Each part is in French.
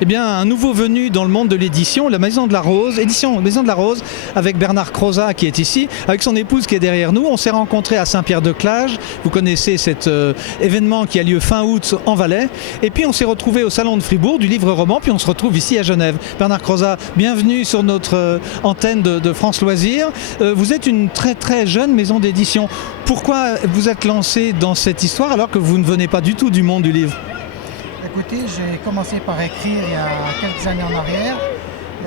Eh bien, un nouveau venu dans le monde de l'édition, la Maison de la Rose, édition Maison de la Rose, avec Bernard Crozat qui est ici, avec son épouse qui est derrière nous. On s'est rencontrés à Saint-Pierre-de-Clage. Vous connaissez cet événement qui a lieu fin août en Valais. Et puis on s'est retrouvés au Salon de Fribourg du livre-roman, puis on se retrouve ici à Genève. Bernard Crozat, bienvenue sur notre antenne de France Loisirs. Vous êtes une très très jeune maison d'édition. Pourquoi vous êtes lancé dans cette histoire alors que vous ne venez pas du tout du monde du livre ? Écoutez, j'ai commencé par écrire il y a quelques années en arrière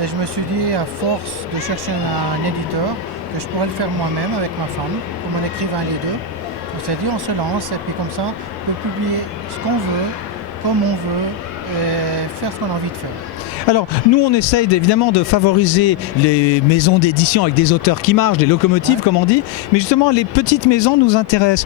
et je me suis dit, à force de chercher un éditeur, que je pourrais le faire moi-même avec ma femme, comme on écrivain les deux. On s'est dit, on se lance et puis comme ça, on peut publier ce qu'on veut, comme on veut et faire ce qu'on a envie de faire. Alors, nous, on essaye évidemment de favoriser les maisons d'édition avec des auteurs qui marchent, des locomotives, comme on dit, mais justement, les petites maisons nous intéressent.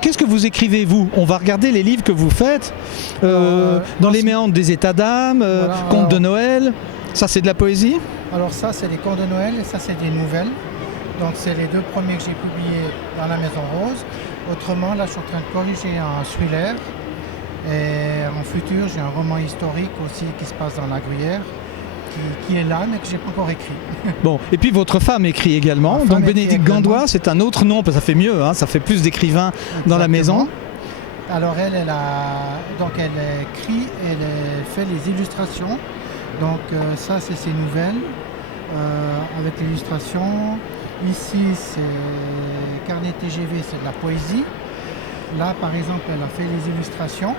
Qu'est-ce que vous écrivez, vous ? On va regarder les livres que vous faites, dans les méandres des états d'âme, contes de Noël. Ça, c'est de la poésie ? Alors ça, c'est des contes de Noël et ça, c'est des nouvelles. Donc, c'est les deux premiers que j'ai publiés dans la Maison Rose. Autrement, là, je suis en train de corriger un thriller. Et en futur, j'ai un roman historique aussi qui se passe dans la Gruyère, qui est là, mais que je n'ai pas encore écrit. Bon, et puis votre femme écrit également. Donc Bénédicte Gandois, c'est un autre nom, ça fait mieux, hein, ça fait plus d'écrivains dans la maison. Alors elle écrit et elle fait les illustrations. Donc ça, c'est ses nouvelles, avec l'illustration. Ici, c'est Carnet TGV, c'est de la poésie. Là, par exemple, elle a fait les illustrations.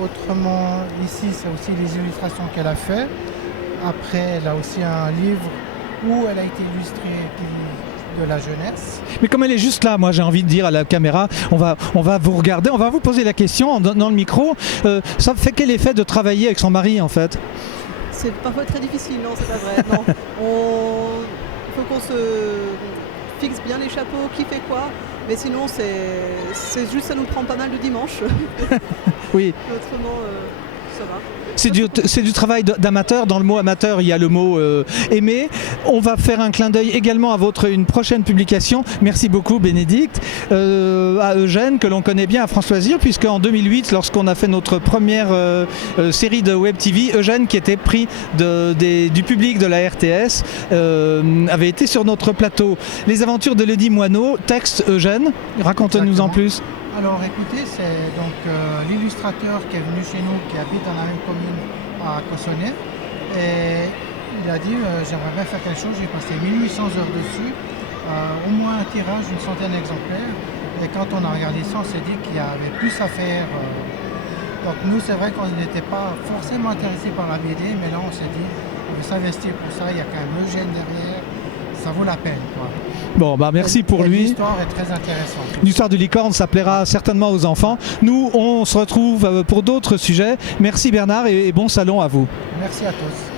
Autrement, ici, c'est aussi les illustrations qu'elle a fait. Après, elle a aussi un livre où elle a été illustrée de la jeunesse. Mais comme elle est juste là, moi j'ai envie de dire à la caméra, on va vous regarder, on va vous poser la question dans le micro. Ça fait quel effet de travailler avec son mari en fait ? C'est parfois très difficile, non, c'est pas vrai. Non. Il faut qu'on se fixe bien les chapeaux, qui fait quoi. Mais sinon, c'est juste, ça nous prend pas mal de dimanche. Oui. Autrement, ça va. C'est du travail d'amateur. Dans le mot amateur, il y a le mot aimer. On va faire un clin d'œil également à une prochaine publication. Merci beaucoup Bénédicte. À Eugène, que l'on connaît bien à France Loisirs, puisque en 2008, lorsqu'on a fait notre première série de Web TV, Eugène, qui était prix du public de la RTS, avait été sur notre plateau. Les aventures de Lady Moineau, texte Eugène. Raconte-nous en plus. Alors écoutez, c'est donc l'illustrateur qui est venu chez nous, qui habite dans la même commune à Cossonay. Et il a dit, j'aimerais bien faire quelque chose, j'ai passé 1800 heures dessus, au moins un tirage d'une centaine d'exemplaires. Et quand on a regardé ça, on s'est dit qu'il y avait plus à faire. Donc nous, c'est vrai qu'on n'était pas forcément intéressé par la BD, mais là on s'est dit, on veut s'investir pour ça, il y a quand même Eugène derrière. Ça vaut la peine, quoi. Bon, merci pour lui. L'histoire est très intéressante. L'histoire du licorne, ça plaira certainement aux enfants. Nous, on se retrouve pour d'autres sujets. Merci Bernard et bon salon à vous. Merci à tous.